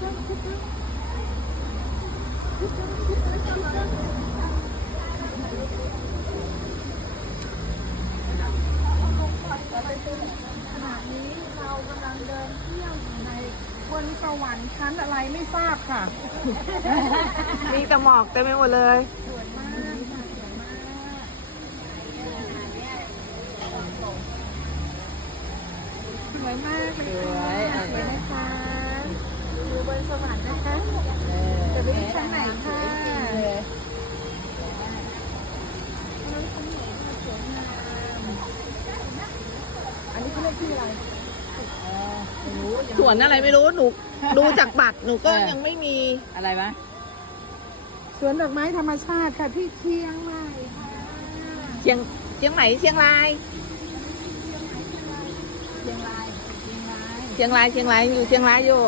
ขณะนี้เรากำลังเดินเที่ยวอยู่ในบนสวรรค์ชั้นอะไรไม่ทราบค่ะมีแต่หมอกเต็มไปหมดเลยสวยมากค่ะสวยมากสวยมากเลยนะคะอยู่บนสวรรค์นะคะจะไปที่ชั้นไหนคะอันนี้เขาเรียกที่อะไรสวนอะไรไม่รู้หนูดูจากบัตรหนูก็ยังไม่มีอะไรวะสวนดอกไม้ธรรมชาติค่ะที่เชียงใหม่ค่ะเชียงใหม่เชียงรายเชียงรายเชียงรายอยู่เชียงรายอยู่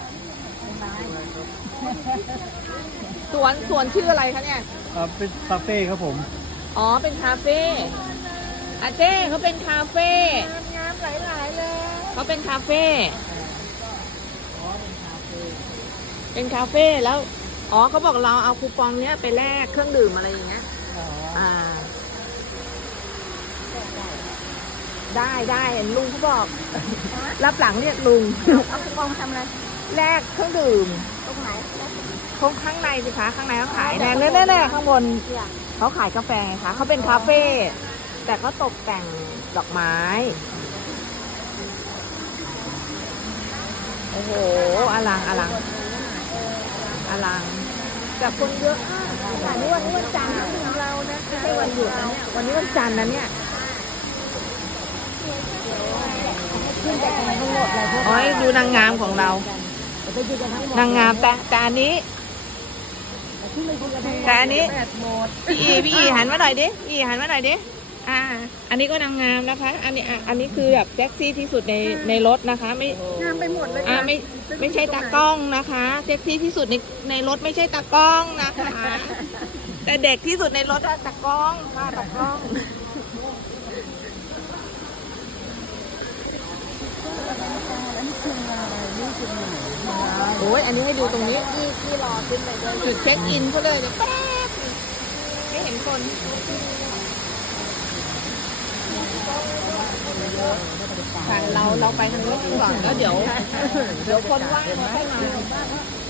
สวนชื่ออะไรคะเนี่ยเป็นคาเฟ่ครับผมอ๋อเป็นคาเฟ่อาเจ้เขาเป็นคาเฟ่งามหลายๆเลยเขาเป็นคาเฟ่เป็นคาเฟ่แล้วอ๋อเขาบอกเราเอาคูปองเนี้ยไปแลกเครื่องดื่มอะไรอย่างเงี้ยได้เห็นลุงเขาบอก รับหลังเรียกลุงเอาคูปองทำอะไรแลกเครื่องดื่มตรงไหนข้างในสิคะข้างในเขาขายแน่ข้างบนเขาขายกาแฟไงคะเขาเป็นคาเฟ่แต่เขาตกแต่งดอกไม้โอ้โหอลังแต่คนเยอะมากค่ะนี่วันจันทร์ของเรานะคะไม่ใช่วันหยุดนะเนี่ยวันนี้วันจันทร์นะเนี่ยโอ้ยดูนางงามของเรานางงามแต่อันนี้พี่อีหันมาหน่อยดิอันนี้ก็นางงามนะคะอันนี้คือแบบเซ็กซี่ที่สุดในรถนะคะไม่งามไปหมดเลยไม่ใช่ตากล้องนะคะเซ็กซี่ที่สุดในรถไม่ใช่ตากล้องนะคะ แต่เด็กที่สุดในรถอะตากล้องค่ะตากล้องโอ้ยอันนี้ให้ดูตรงนี้ที่รอขึ้นไปด้วยจุดเช็คอินเขาเลยเดี๋ยวแป๊บไม่เห็นคนค่ะเราไปทางนู้นก่อนแล้วเดี๋ยวคนว่างเราค่อยมา